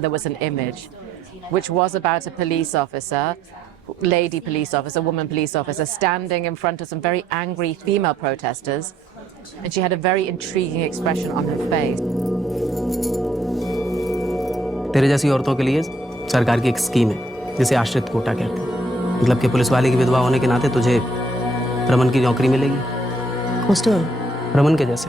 There was an image which was about a police officer, lady police officer, woman police officer, standing in front of some very angry female protesters, and she had a very intriguing expression on her face. तेरे जैसी औरतों के लिए सरकार की एक scheme है जिसे आश्रित कोटा कहते हैं। मतलब कि पुलिस वाले की विधवा होने के नाते तुझे रमन की नौकरी मिलेगी। Hostel. रमन के जैसे।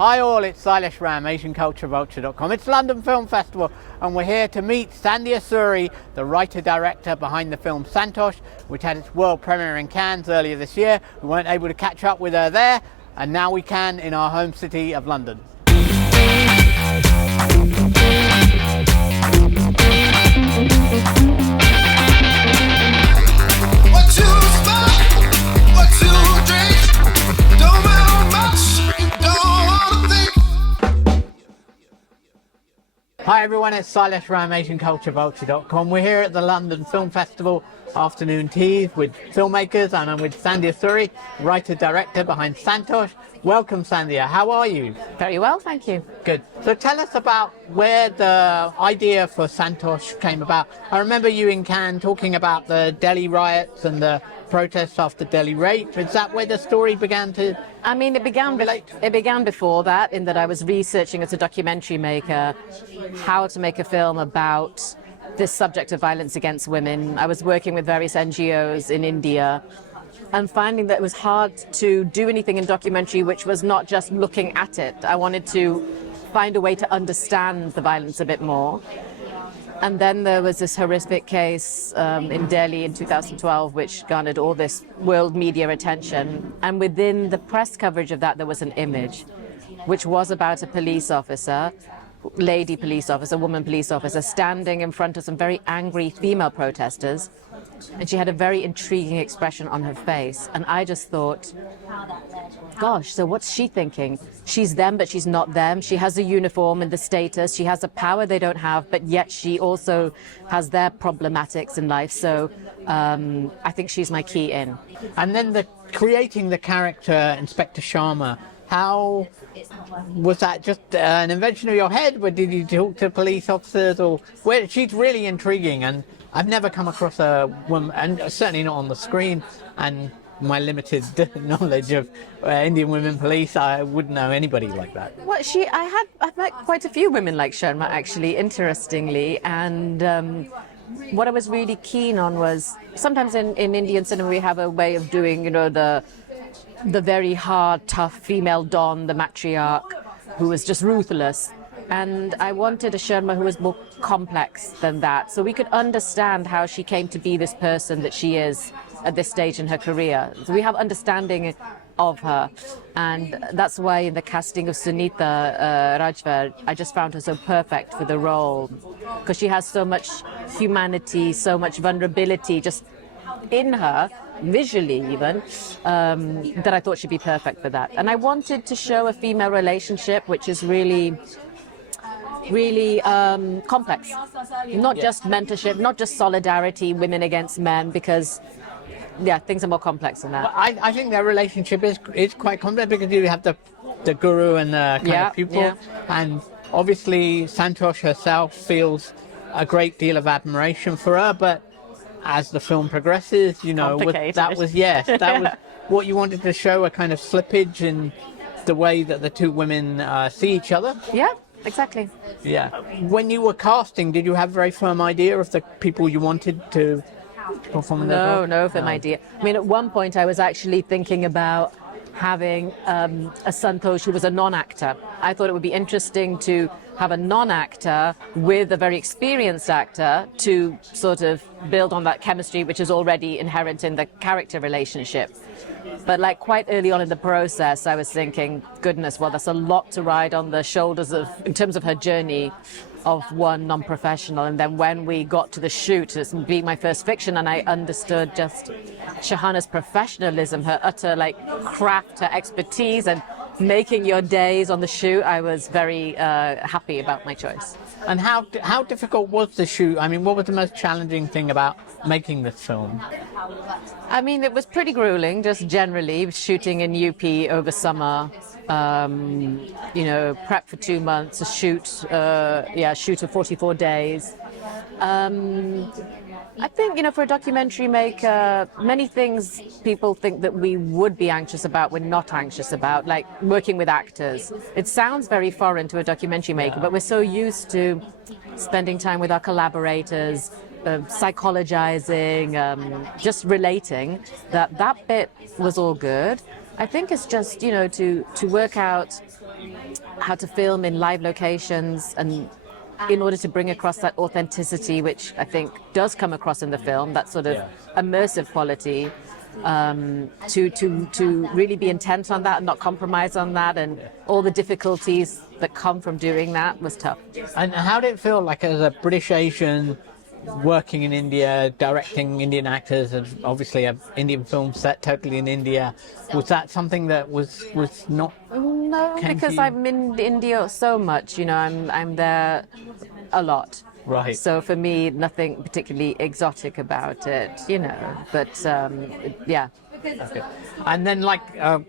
Hi all, it's Silas Ram, AsianCultureVulture.com. It's London Film Festival and we're here to meet Sandhya Suri, the writer-director behind the film Santosh, which had its world premiere in Cannes earlier this year. We weren't able to catch up with her there, and now we can in our home city of London. Hi everyone, it's Silas Ram, AsianCultureVulture.com. We're here at the London Film Festival afternoon teas with filmmakers, and I'm with Sandhya Suri, writer-director behind Santosh. Welcome Sandhya, how are you? Very well, thank you. Good. So tell us about where the idea for Santosh came about. I remember you in Cannes talking about the Delhi riots and the protests after Delhi rape. Is that where the story began to I mean, it began before that, in that I was researching as a documentary maker how to make a film about this subject of violence against women. I was working with various NGOs in India and finding that it was hard to do anything in documentary which was not just looking at it. I wanted to find a way to understand the violence a bit more. And then there was this horrific case in Delhi in 2012, which garnered all this world media attention. And within the press coverage of that, there was an image, which was about a police officer, lady police officer, woman police officer, standing in front of some very angry female protesters. And she had a very intriguing expression on her face. And I just thought, gosh, so what's she thinking? She's them, but she's not them. She has a uniform and the status. She has a power they don't have, but yet she also has their problematics in life. So I think she's my key in. And then creating the character Inspector Sharma, how was that just an invention of your head? Or did you talk to police officers? Or she's really intriguing, and I've never come across a woman, and certainly not on the screen, and my limited knowledge of Indian women police, I wouldn't know anybody like that. Well, I've met quite a few women like Sharma, actually, interestingly, and what I was really keen on was, sometimes in Indian cinema we have a way of doing, you know, the very hard, tough female Don, the matriarch, who was just ruthless. And I wanted a Sharma who was more complex than that, so we could understand how she came to be this person that she is at this stage in her career. So we have understanding of her, and that's why in the casting of Sunita Rajwar, I just found her so perfect for the role, because she has so much humanity, so much vulnerability just in her, visually even, that I thought she'd be perfect for that. And I wanted to show a female relationship which is really complex, not just mentorship, not just solidarity, women against men, because things are more complex than that. Well, I think their relationship is quite complex, because you have the guru and the kind of pupil, and obviously Santosh herself feels a great deal of admiration for her, but as the film progresses, you know, that was what you wanted to show, a kind of slippage in the way that the two women see each other. Yeah, exactly. Yeah. When you were casting, did you have a very firm idea of the people you wanted to perform their role? No firm idea. I mean, at one point I was actually thinking about having a Santosh who was a non-actor. I thought it would be interesting to have a non-actor with a very experienced actor to sort of build on that chemistry which is already inherent in the character relationship. But like quite early on in the process, I was thinking, goodness, well, there's a lot to ride on the shoulders of, in terms of her journey, of one non-professional. And then when we got to the shoot, it was being my first fiction, and I understood just Shahana's professionalism, her utter craft, her expertise, and making your days on the shoot, I was very happy about my choice. And how difficult was the shoot? I mean, what was the most challenging thing about making this film? I mean, it was pretty grueling, just generally, shooting in UP over summer. prep for 2 months, a shoot of 44 days. I think, for a documentary maker, many things people think that we would be anxious about, we're not anxious about, like working with actors. It sounds very foreign to a documentary maker, but we're so used to spending time with our collaborators, psychologizing, just relating, that bit was all good. I think it's just, to work out how to film in live locations and in order to bring across that authenticity, which I think does come across in the film, that sort of immersive quality, to really be intent on that and not compromise on that, and all the difficulties that come from doing that was tough. And how did it feel like as a British Asian working in India, directing Indian actors, and obviously an Indian film set totally in India? Was that something that was not? No, because I'm in India so much. I'm there a lot. Right. So for me, nothing particularly exotic about it. But yeah. Okay. And then,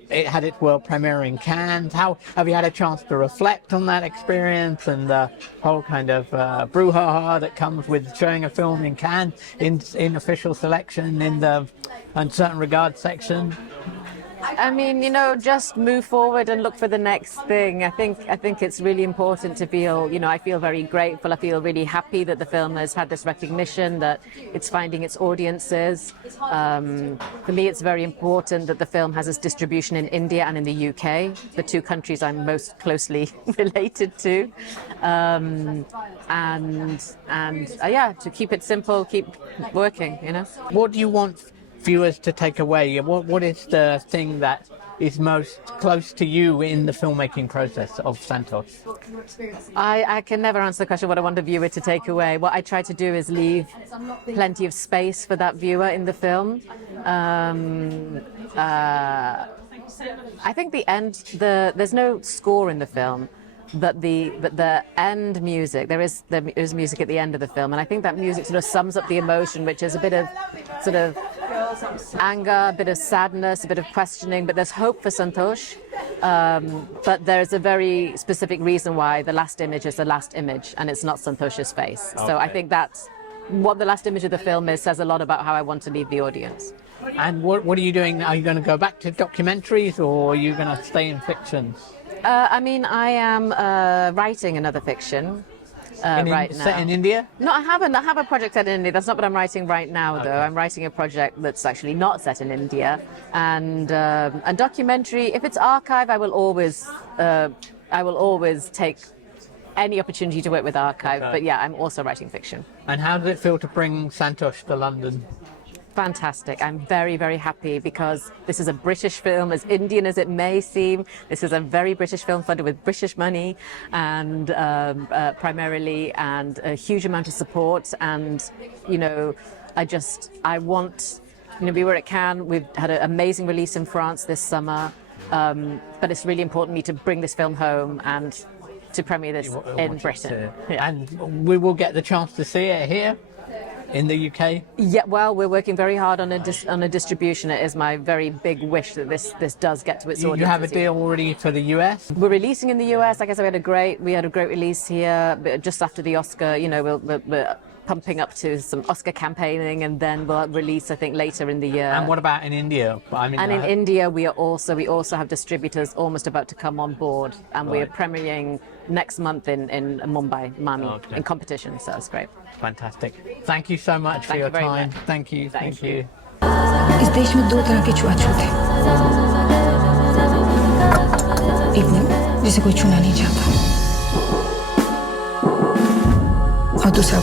it had its world premiere in Cannes. How have you had a chance to reflect on that experience and the whole kind of brouhaha that comes with showing a film in Cannes in official selection in the uncertain regard section? I mean, just move forward and look for the next thing. I think it's really important to feel, I feel very grateful. I feel really happy that the film has had this recognition, that it's finding its audiences. For me, it's very important that the film has its distribution in India and in the UK, the two countries I'm most closely related to. To keep it simple, keep working, What do you want viewers to take away? What is the thing that is most close to you in the filmmaking process of Santosh? I can never answer the question what I want the viewer to take away. What I try to do is leave plenty of space for that viewer in the film. I think the end, there's no score in the film, but the end music, there is music at the end of the film, and I think that music sort of sums up the emotion, which is a bit of sort of anger, a bit of sadness, a bit of questioning, but there's hope for Santosh. But there's a very specific reason why the last image is the last image, and it's not Santosh's face. Okay. So I think that's what the last image of the film is, says a lot about how I want to leave the audience. And what are you doing? Are you going to go back to documentaries, or are you going to stay in fiction? I am writing another fiction right now. Set in India? No, I haven't. I have a project set in India. That's not what I'm writing right now, though. I'm writing a project that's actually not set in India. And documentary, if it's archive, I will always take any opportunity to work with archive. Okay. But yeah, I'm also writing fiction. And how does it feel to bring Santosh to London? Fantastic. I'm very, very happy because this is a British film, as Indian as it may seem. This is a very British film funded with British money and primarily, and a huge amount of support. And, I want, we were at Cannes, we've had an amazing release in France this summer, but it's really important to me to bring this film home and to premiere this in Britain. Yeah. And we will get the chance to see it here in the UK? Yeah, well, we're working very hard on a distribution. It is my very big wish that this does get to its audience. You have a deal already for the US? We're releasing in the US. Like I said, we had a great release here just after the Oscar. We're pumping up to some Oscar campaigning, and then we'll release, I think, later in the year. And what about in India? In India, we also have distributors almost about to come on board, and we are premiering next month in Mumbai, Mami, in competition. So it's great. Fantastic. Thank you so much for your time. Much. Thank you. Thank you. इस देश में दो तरह के छुआछूत है, एक वो जिसे कोई छूना नहीं चाहता, और दूसरा